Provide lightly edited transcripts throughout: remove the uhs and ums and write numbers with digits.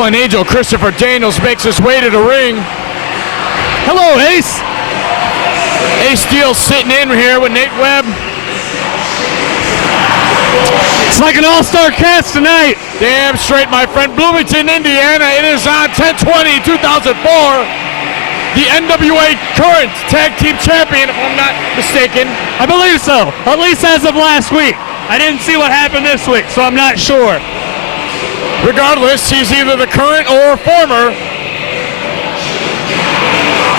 fallen angel Christopher Daniels makes his way to the ring. Hello, Ace. Ace Steel sitting in here with Nate Webb. It's like an all-star cast tonight. Damn straight, my friend. Bloomington, Indiana. It is on 10/20/2004. The NWA current tag team champion, if I'm not mistaken. I believe so, at least as of last week. I didn't see what happened this week, so I'm not sure. Regardless, he's either the current or former.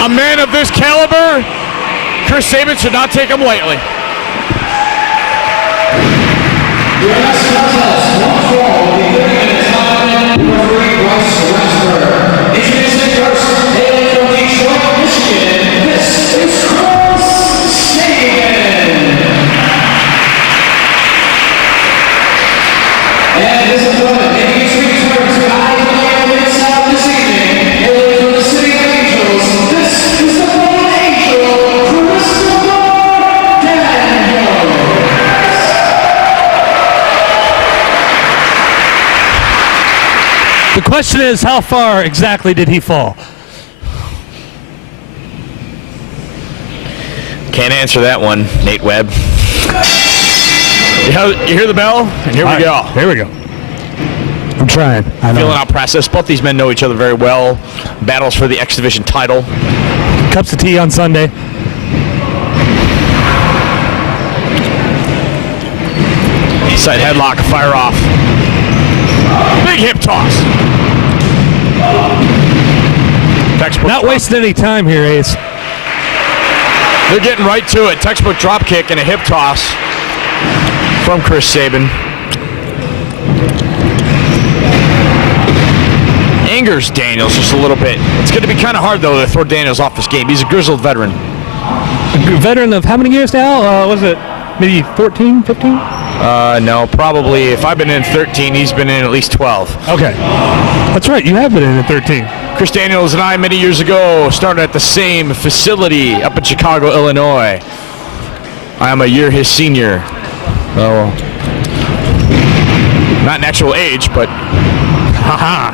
A man of this caliber, Chris Sabin should not take him lightly. The question is, how far exactly did he fall? Can't answer that one, Nate Webb. You hear the bell? And here we go. Here we go. I'm trying. I know. Feeling out process. Both these men know each other very well. Battles for the X Division title. Cups of tea on Sunday. East side headlock, fire off. Big hip toss. Textbook Not wasting any time here, Ace. They're getting right to it. Textbook drop kick and a hip toss from Chris Sabin. Angers Daniels just a little bit. It's going to be kind of hard, though, to throw Daniels off this game. He's a grizzled veteran. A veteran of how many years now? Was it maybe 14, 15? No, probably. If I've been in 13, he's been in at least 12. Okay. That's right. You have been in at 13. Chris Daniels and I, many years ago, started at the same facility up in Chicago, Illinois. I am a year his senior. Oh, not natural age, but haha.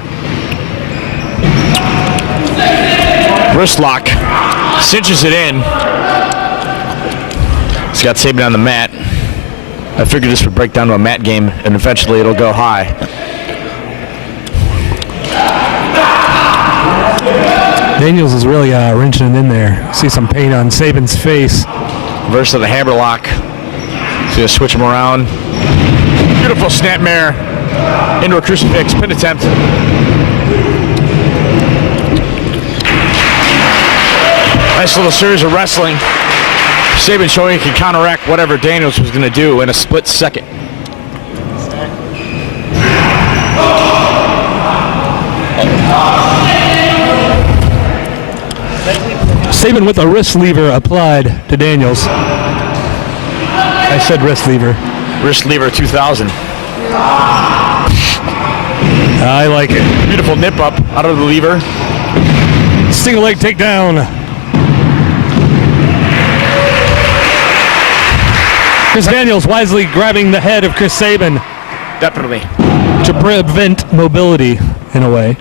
Wrist lock, cinches it in. He's got Sabin on the mat. I figured this would break down to a mat game, and eventually it'll go high. Daniels is really wrenching it in there. See some pain on Sabin's face. Reverse of the hammer lock. He's going to switch him around. Beautiful snapmare into a crucifix. Pin attempt. Nice little series of wrestling. Sabin showing he can counteract whatever Daniels was going to do in a split second. Sabin with a wrist lever applied to Daniels. I said wrist lever. Wrist lever 2000. I like it. Beautiful nip up out of the lever. Single leg takedown. Chris Daniels wisely grabbing the head of Chris Sabin. Definitely. To prevent mobility, in a way.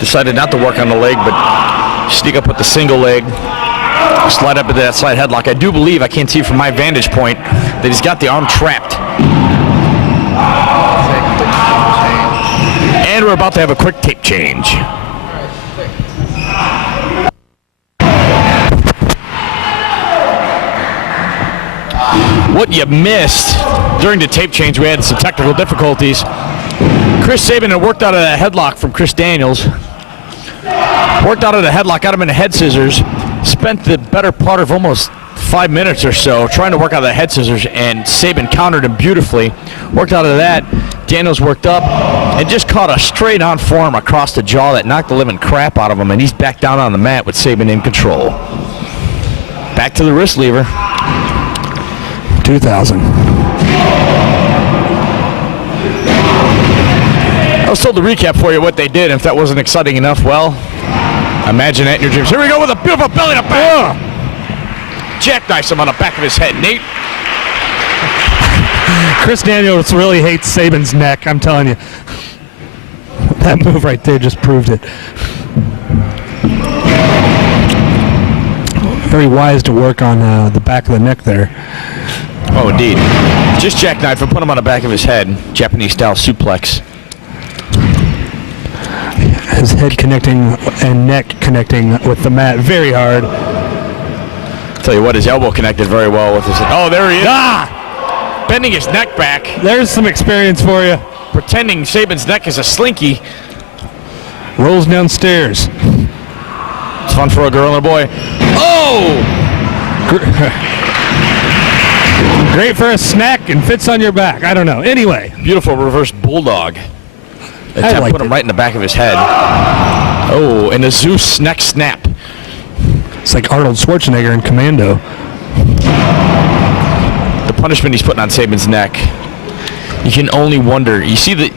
Decided not to work on the leg, but sneak up with the single leg. Slide up into that side headlock. I do believe, I can't see from my vantage point, that he's got the arm trapped. And we're about to have a quick tape change. What you missed during the tape change, we had some technical difficulties. Chris Sabin had worked out of that headlock from Chris Daniels. Worked out of the headlock, got him into head scissors. Spent the better part of almost 5 minutes or so trying to work out of the head scissors, and Sabin countered him beautifully. Worked out of that. Daniels worked up and just caught a straight on forearm across the jaw that knocked the living crap out of him, and he's back down on the mat with Sabin in control. Back to the wrist lever. 2000. I was told to recap for you what they did. If that wasn't exciting enough, well, imagine that in your dreams. Here we go with a beautiful belly to back. Jackknife him on the back of his head. Nate. Chris Daniels really hates Sabin's neck, I'm telling you. That move right there just proved it. Very wise to work on the back of the neck there. Oh, indeed. Just jackknife and put him on the back of his head. Japanese-style suplex. His head connecting and neck connecting with the mat very hard. Tell you what, his elbow connected very well with his... Oh, there he is. Ah! Bending his neck back. There's some experience for you. Pretending Sabin's neck is a slinky. Rolls downstairs. It's fun for a girl and a boy. Oh! Great for a snack and fits on your back. I don't know. Anyway. Beautiful reverse bulldog. I liked put him it. right in the back of his head. Oh, and a Zeus neck snap. It's like Arnold Schwarzenegger in Commando. The punishment he's putting on Sabin's neck. You can only wonder. You see the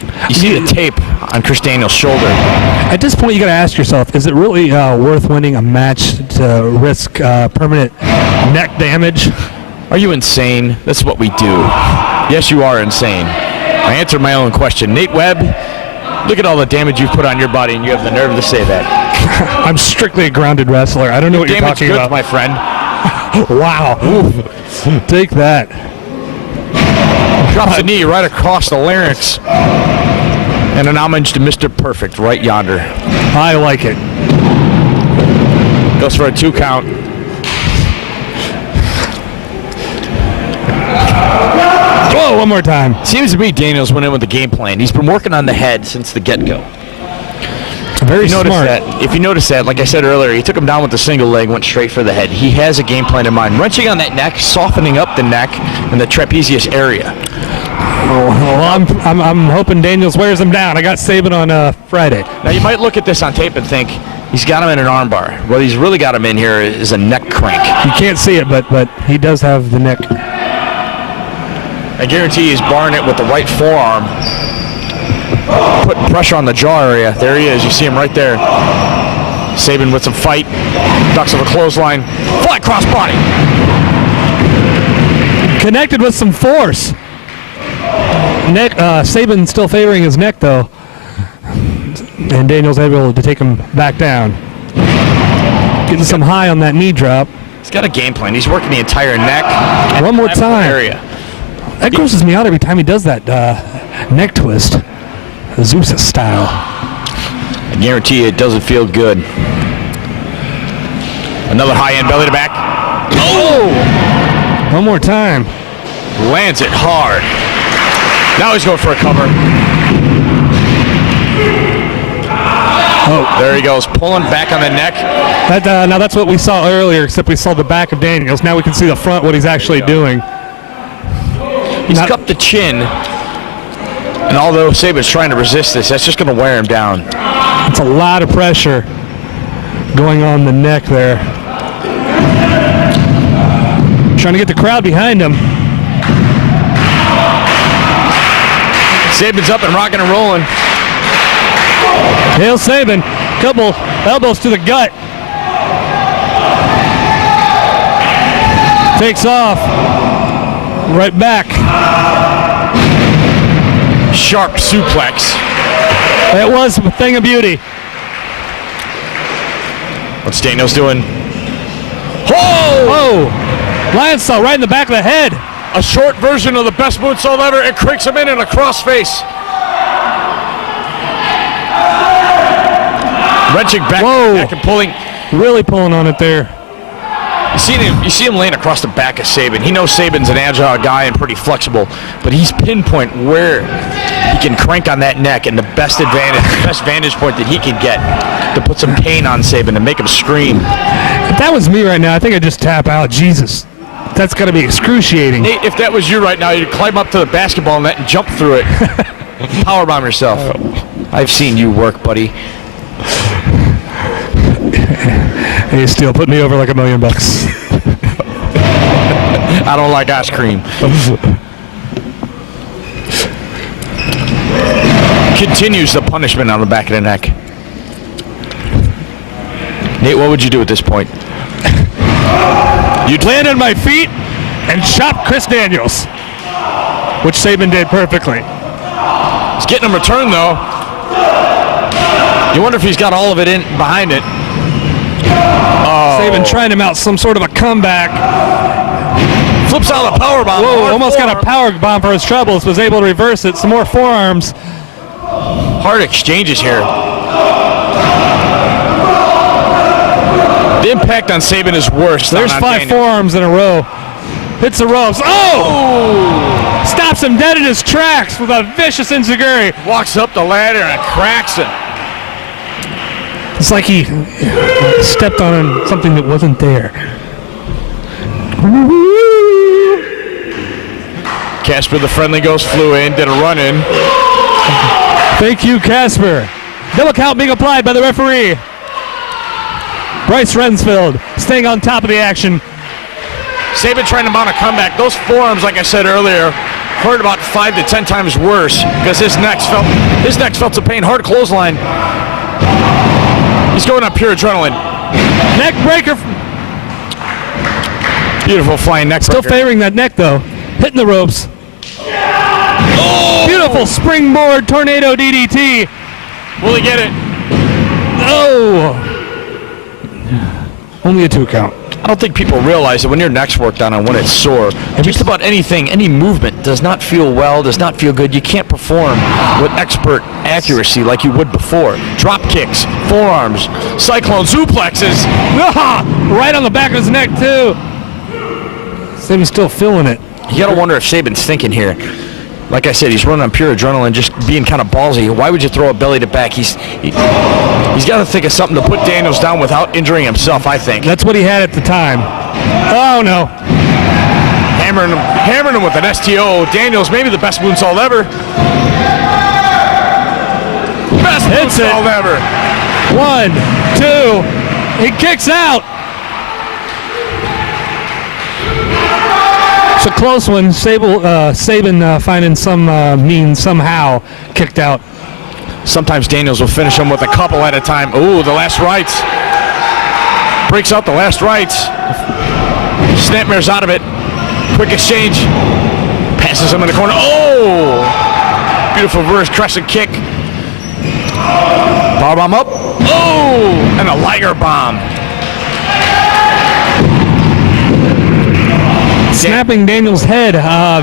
tape on Chris Daniels' shoulder. At this point, you got to ask yourself: is it really worth winning a match to risk permanent neck damage? Are you insane? That's what we do. Yes, you are insane. I answered my own question. Nate Webb, look at all the damage you've put on your body, and you have the nerve to say that. I'm strictly a grounded wrestler. I don't know what you're Damaged talking goods, about. my friend. Wow. Oof. Take that. Drops a knee right across the larynx. And an homage to Mr. Perfect right yonder. I like it. Goes for a 2 count. Whoa, one more time. Seems to me Daniels went in with the game plan. He's been working on the head since the get-go. Very If smart. you notice that, like I said earlier, he took him down with the single leg, went straight for the head. He has a game plan in mind. Wrenching on that neck, softening up the neck and the trapezius area. Well, I'm hoping Daniels wears him down. I got Sabin on Friday. Now, you might look at this on tape and think, he's got him in an armbar. What he's really got him in here is a neck crank. You can't see it, but he does have the neck. I guarantee he's barring it with the right forearm. Putting pressure on the jaw area. There he is. You see him right there. Sabin with some fight. Ducks of a clothesline. Fly cross body. Connected with some force. Neck. Sabin still favoring his neck, though. And Daniels able to take him back down. Getting some high on that knee drop. He's got a game plan. He's working the entire neck. And One more the clavicle time. area. That grosses me out every time he does that neck twist. Zeus style. I guarantee you it doesn't feel good. Another high-end belly to back. Oh! One more time. Lands it hard. Now he's going for a cover. Oh, There he goes, pulling back on the neck. that now that's what we saw earlier, except we saw the back of Daniels. Now we can see the front, what he's actually doing. He's Not- cupped the chin. And although Sabin's trying to resist this, that's just going to wear him down. It's a lot of pressure going on the neck there. Trying to get the crowd behind him. Sabin's up and rocking and rolling. Hail Sabin. Couple elbows to the gut. Takes off. Right back. Sharp suplex. It was a thing of beauty. What's Daniels doing? Oh! Lion saw right in the back of the head. A short version of the best moonsault ever. It cranks him in a crossface. Wrenching back Whoa. and pulling. Really pulling on it there. You see him laying across the back of Sabin. He knows Sabin's an agile guy and pretty flexible, but he's pinpoint where he can crank on that neck and the best vantage point that he can get to put some pain on Sabin and make him scream. If that was me right now, I think I'd just tap out. Jesus. That's got to be excruciating. Nate, if that was you right now, you'd climb up to the basketball net and jump through it. Powerbomb yourself. I've seen you work, buddy. Hey, Steele, put me over like $1 million. I don't like ice cream. Continues the punishment on the back of the neck. Nate, what would you do at this point? You'd land on my feet and chop Chris Daniels, which Sabin did perfectly. He's getting him returned, though. You wonder if he's got all of it in behind it. Sabin trying to mount some sort of a comeback. Flips out a power bomb. Whoa, almost got a power bomb for his troubles. Was able to reverse it. Some more forearms. Hard exchanges here. The impact on Sabin is worse. There's 5 forearms in a row. Hits the ropes. Oh! Stops him dead in his tracks with a vicious enziguri. Walks up the ladder and cracks it. It's like he stepped on something that wasn't there. Casper the Friendly Ghost flew in, did a run-in. Thank you, Casper. Double count being applied by the referee. Bryce Rensfield staying on top of the action. Sabin trying to mount a comeback. Those forearms, like I said earlier, hurt about 5 to 10 times worse because his neck felt some pain. Hard clothesline. He's going on pure adrenaline. Neck breaker. Beautiful flying neck Still breaker. favoring that neck though. Hitting the ropes. Oh! Beautiful springboard tornado DDT. Will he get it? Oh! Only a 2 count. I don't think people realize that when your neck's worked on and when it's sore, just about anything, any movement does not feel well, does not feel good. You can't perform with expert accuracy like you would before. Drop kicks, forearms, cyclone suplexes. Right on the back of his neck too. Sabin's still feeling it. You gotta wonder if Sabin's thinking here. Like I said, he's running on pure adrenaline, just being kind of ballsy. Why would you throw a belly to back? He's got to think of something to put Daniels down without injuring himself, I think. That's what he had at the time. Oh no. Hammering him with an STO. Daniels, maybe the best moonsault ever. Best moonsault ever. 1, 2. He kicks out. It's a close one. Sabin finding some means somehow kicked out. Sometimes Daniels will finish him with a couple at a time. Ooh, the last rights. Breaks out the last rights. Snapmare's out of it. Quick exchange. Passes him in the corner. Oh! Beautiful reverse crescent kick. Power bomb up. Oh! And a Liger bomb. Snapping Daniels' head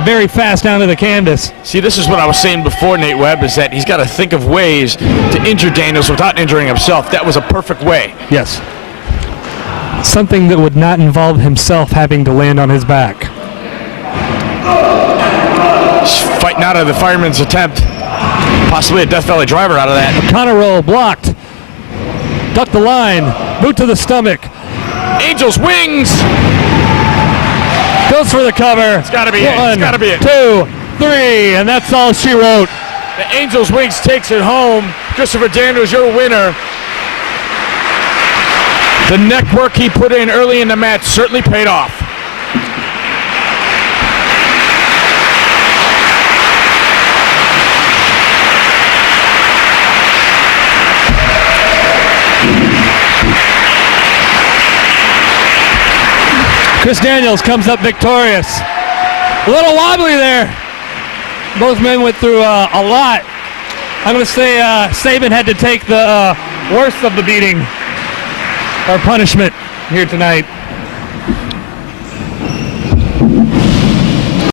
very fast down to the canvas. See, this is what I was saying before, Nate Webb, is that he's got to think of ways to injure Daniels without injuring himself. That was a perfect way. Yes. Something that would not involve himself having to land on his back. He's fighting out of the fireman's attempt. Possibly a Death Valley driver out of that. Counter roll blocked. Duck the line. Boot to the stomach. Angel's wings. Goes for the cover. It's got to be it. It's got to be it. 2, 3, and that's all she wrote. The Angel's wings takes it home. Christopher Daniels, your winner. The neck work he put in early in the match certainly paid off. Chris Daniels comes up victorious. A little wobbly there. Both men went through a lot. I'm going to say Sabin had to take the worst of the beating or punishment here tonight.